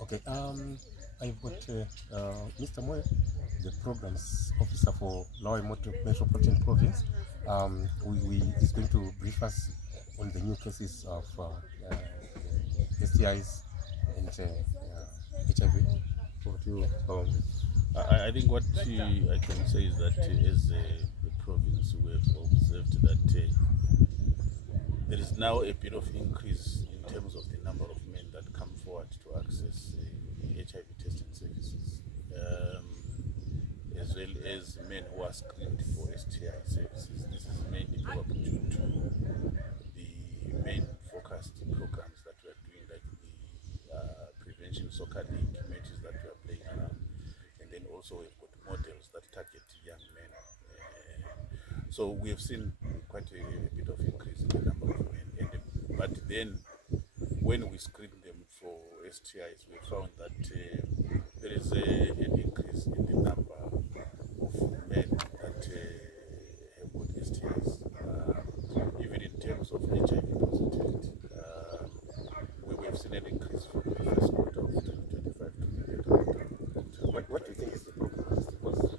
Okay, I've got Mr. Moyo, the programs officer for Bulawayo Metropolitan Province. Is going to brief us on the new cases of STIs and HIV. Over to you. I think what I can say is that as the province, we have observed that there is now a bit of increase in terms of the number of men that come forward to access HIV testing services, as well as men who are screened for STI services. This is mainly probably due to the main focused programs that we are doing, like the prevention soccer league matches that we are playing around, and then also we've got models that target young men. So we have seen quite a bit of increase in the number of men. But then when we screen them for STIs, we found that there is an increase in the number of men that have got STIs, even in terms of HIV positivity. We have seen an increase from the first quarter of 2025 to the later quarter of What do you think is the problem?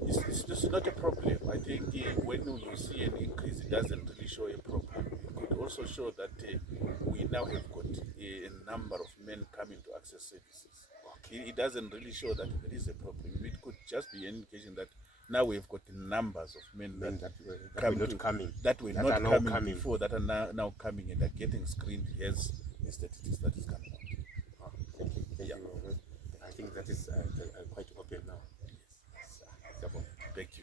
It's not a problem. I think when you see an increase, it doesn't really show a problem. It could also show that we now have got a number of men coming to access services. It doesn't really show that there is a problem. It could just be an indication that now we've got numbers of men that were not coming, that were not coming before, that are now coming and are getting screened as the statistics that is coming out. Oh, thank you. Thank you. I think that is quite open now. Yes. Thank you.